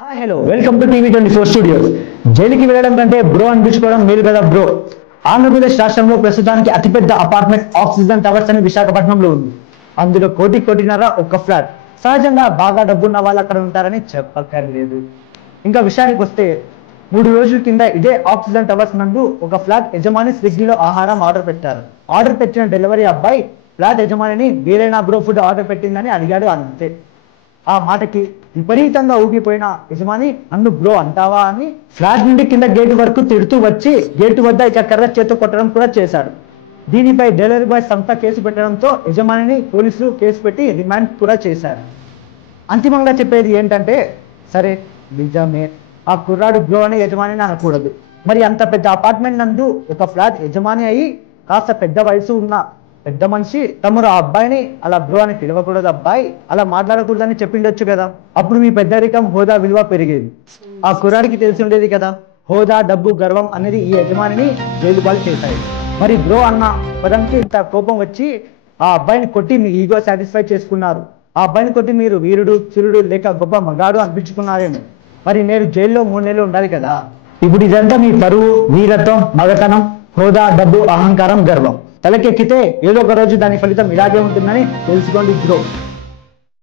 Hi hello welcome to టీవీ24 studios. జైలుకి వెళ్ళడం కంటే బ్రో అనిపించుకోవడం మేలు కదా బ్రో. ఆంధ్రప్రదేశ్ రాష్ట్రంలో ప్రస్తుతానికి అతిపెద్ద అపార్ట్మెంట్ ఆక్సిజన్ టవర్స్ అని విశాఖపట్నంలో ఉంది. అందులో కోటిన్నర ఒక ఫ్లాట్. సహజంగా బాగా డబ్బున్న వాళ్ళు అక్కడ ఉంటారని చెప్పక్కర్లేదు. ఇంకా విషయానికి వస్తే 3 రోజుల కింద ఇదే ఆక్సిజన్ టవర్స్ నందు ఒక ఫ్లాట్ యజమాని స్విగ్గీలో ఆహారం ఆర్డర్ పెట్టారు. ఆర్డర్ పెట్టిన డెలివరీ అబ్బాయి ఫ్లాట్ యజమానిని వేరేనా బ్రో ఫుడ్ ఆర్డర్ పెట్టిందని అడిగాడు. అంతే. ఆ మాటకి విపరీతంగా ఊగిపోయిన యజమాని నన్ను బ్రో అంటావా అని ఫ్లాట్ నుండి కింద గేటు వరకు తిడుతూ వచ్చి గేటు వద్ద ఇక కర్ర చేతు కొట్టడం కూడా చేశాడు. దీనిపై డెలివరీ బాయ్ సంస్థ కేసు పెట్టడంతో యజమానిని పోలీసులు కేసు పెట్టి రిమాండ్ కూడా చేశారు. అంతిమంగా చెప్పేది ఏంటంటే, సరే నిజమే, ఆ కుర్రాడు బ్రో అనే యజమానిని అనకూడదు. మరి అంత పెద్ద అపార్ట్మెంట్ నందు ఒక ఫ్లాట్ యజమాని అయ్యి కాస్త పెద్ద వయసు ఉన్న పెద్ద మనిషి తమరు ఆ అబ్బాయిని అలా బ్రో అని పిలవకూడదు, అబ్బాయి అలా మాట్లాడకూడదని చెప్పిండొచ్చు కదా. అప్పుడు మీ పెద్దరికం హోదా విలువ పెరిగేది. ఆ కుర్రాడికి తెలిసి ఉండేది కదా, హోదా డబ్బు గర్వం అనేది ఈ యజమానిని జైలు పాలు చేశాయి. మరి బ్రో అన్న పదంకి ఇంత కోపం వచ్చి ఆ అబ్బాయిని కొట్టి మీ ఈగో సాటిస్ఫై చేసుకున్నారు. ఆ అబ్బాయిని కొట్టి మీరు వీరుడు చిరుడు లేక గొప్ప మగాడు అనిపించుకున్నారేమో. మరి నేను జైల్లో 3 నెలలు ఉండాలి కదా. ఇప్పుడు ఇదంతా మీ పరువు, వీరత్వం, మగతనం, హోదా, డబ్బు, అహంకారం, గర్వం తలకెక్కితే ఏదో ఒక రోజు దాని ఫలితం ఇలాగే ఉంటుందని తెలుసుకోండి బ్రో.